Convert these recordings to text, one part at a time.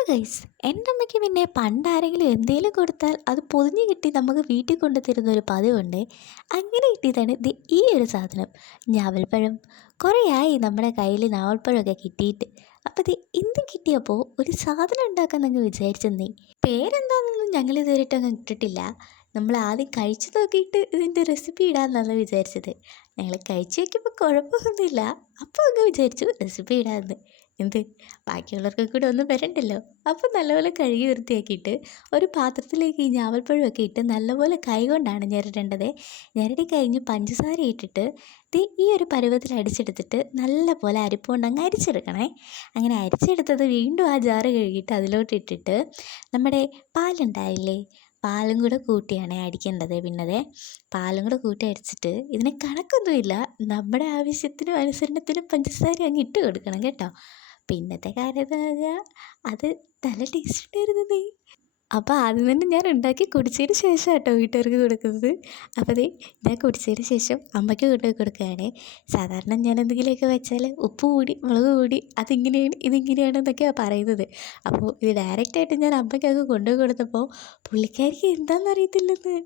അപ്പോൾ ഗൈസ് എൻ്റെ അമ്മയ്ക്ക് പിന്നെ പണ്ടാരെങ്കിലും എന്തെങ്കിലും കൊടുത്താൽ അത് പൊതിഞ്ഞ് കിട്ടി നമുക്ക് വീട്ടിൽ കൊണ്ടു തരുന്ന ഒരു പതിവുണ്ട്. അങ്ങനെ കിട്ടിയതാണ് ഇത് ഈ ഒരു സാധനം, ഞാവൽപ്പഴം. കുറേ ആയി നമ്മുടെ കയ്യിൽ ഞാവൽപ്പഴമൊക്കെ കിട്ടിയിട്ട്. അപ്പോൾ ഇത് ഇന്ന് കിട്ടിയപ്പോൾ ഒരു സാധനം ഉണ്ടാക്കാമെന്നങ്ങ് വിചാരിച്ചെന്നേ. പേരെന്താണെന്നൊന്നും ഞങ്ങൾ ഇതുവരെയായിട്ട് അങ്ങ് ഇട്ടിട്ടില്ല. നമ്മൾ ആദ്യം കഴിച്ചു നോക്കിയിട്ട് ഇതിൻ്റെ റെസിപ്പി ഇടാമെന്നാണ് വിചാരിച്ചത്. ഞങ്ങൾ കഴിച്ചു നോക്കിയപ്പോൾ കുഴപ്പമൊന്നുമില്ല. അപ്പോൾ അങ്ങ് വിചാരിച്ചു റെസിപ്പി ഇടാമെന്ന്. എന്ത്, ബാക്കിയുള്ളവർക്കും കൂടെ ഒന്നും വരണ്ടല്ലോ. അപ്പോൾ നല്ലപോലെ കഴുകി വൃത്തിയാക്കിയിട്ട് ഒരു പാത്രത്തിലേക്ക് ഈ ഞാവൽപ്പഴമൊക്കെ ഇട്ട് നല്ലപോലെ കൈകൊണ്ടാണ് ഞെരടേണ്ടത്. ഞെരടി കഴിഞ്ഞ് പഞ്ചസാര ഇട്ടിട്ട് ഈ ഒരു പരുവത്തിൽ അടിച്ചെടുത്തിട്ട് നല്ലപോലെ അരിപ്പ അങ്ങ് അരിച്ചെടുക്കണേ. അങ്ങനെ അരിച്ചെടുത്തത് വീണ്ടും ആ ജാറ് കഴുകിയിട്ട് അതിലോട്ട് ഇട്ടിട്ട് നമ്മുടെ പാലുണ്ടായില്ലേ, പാലും കൂടെ കൂട്ടിയാണ് അടിക്കേണ്ടത്. പിന്നത് പാലും കൂടെ കൂട്ടി അടിച്ചിട്ട് ഇതിന് കണക്കൊന്നുമില്ല, നമ്മുടെ ആവശ്യത്തിനും അനുസരണത്തിനും പഞ്ചസാര അങ്ങ് ഇട്ട് കൊടുക്കണം കേട്ടോ. പിന്നത്തെ കാര്യം എന്ന് പറഞ്ഞാൽ അത് നല്ല ടേസ്റ്റ് ഉണ്ടായിരുന്നേ. അപ്പോൾ ആദ്യം തന്നെ ഞാൻ ഉണ്ടാക്കി കുടിച്ചതിന് ശേഷം കേട്ടോ വീട്ടുകാർക്ക് കൊടുക്കുന്നത്. അപ്പോൾ ഞാൻ കുടിച്ചതിന് ശേഷം അമ്മയ്ക്ക് കൊണ്ടുപോയി കൊടുക്കുകയാണ്. സാധാരണ ഞാൻ എന്തെങ്കിലുമൊക്കെ വെച്ചാൽ ഉപ്പ് കൂടി മുളക് കൂടി അതിങ്ങനെയാണ് ഇതിങ്ങനെയാണ് എന്നൊക്കെയാണ് പറയുന്നത്. അപ്പോൾ ഇത് ഡയറക്റ്റായിട്ട് ഞാൻ അമ്മയ്ക്കൊക്കെ കൊണ്ടുപോയി കൊടുത്തപ്പോൾ പുള്ളിക്കാരിക്ക് എന്താണെന്നറിയത്തില്ലെന്ന്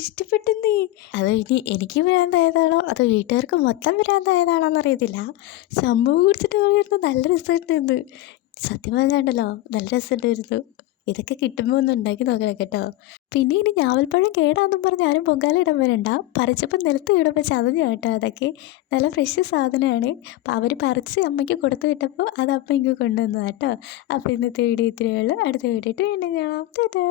ഇഷ്ടപ്പെട്ടെന്നേ. അത് ഇനി എനിക്ക് ഭ്രാന്തായതാണോ അതോ വീട്ടുകാർക്ക് മൊത്തം ഭ്രാന്തായതാണോ എന്നറിയത്തില്ല. സംഭവം കുടിച്ചിട്ട് പറയുന്നത് നല്ല രസമുണ്ടെന്ന്. സത്യം പറഞ്ഞാണ്ടല്ലോ നല്ല രസമുണ്ടായിരുന്നു. ഇതൊക്കെ കിട്ടുമ്പോൾ ഒന്ന് ഉണ്ടാക്കി നോക്കണം കേട്ടോ. പിന്നെ ഇനി ഞാവൽപ്പഴം കേടാന്നും പറഞ്ഞ് ആരും പൊങ്കാല ഇടാൻ വരണ്ട. പറിച്ചപ്പോൾ നിലത്ത് വീടുമ്പോൾ ചതഞ്ഞു കേട്ടോ. അതൊക്കെ നല്ല ഫ്രഷ് സാധനമാണ്. അപ്പോൾ അവർ പറിച്ച് അമ്മയ്ക്ക് കൊടുത്തു വിട്ടപ്പോൾ അത് അമ്മ ഇങ്ങ് കൊണ്ടുവന്നതാണ് കേട്ടോ. അപ്പോൾ ഇന്നത്തെ വീഡിയോ ഇത്രയേ ഉള്ളൂ. അടുത്ത വീഡിയോ വീണ്ടും കാണാം. ടാറ്റാ.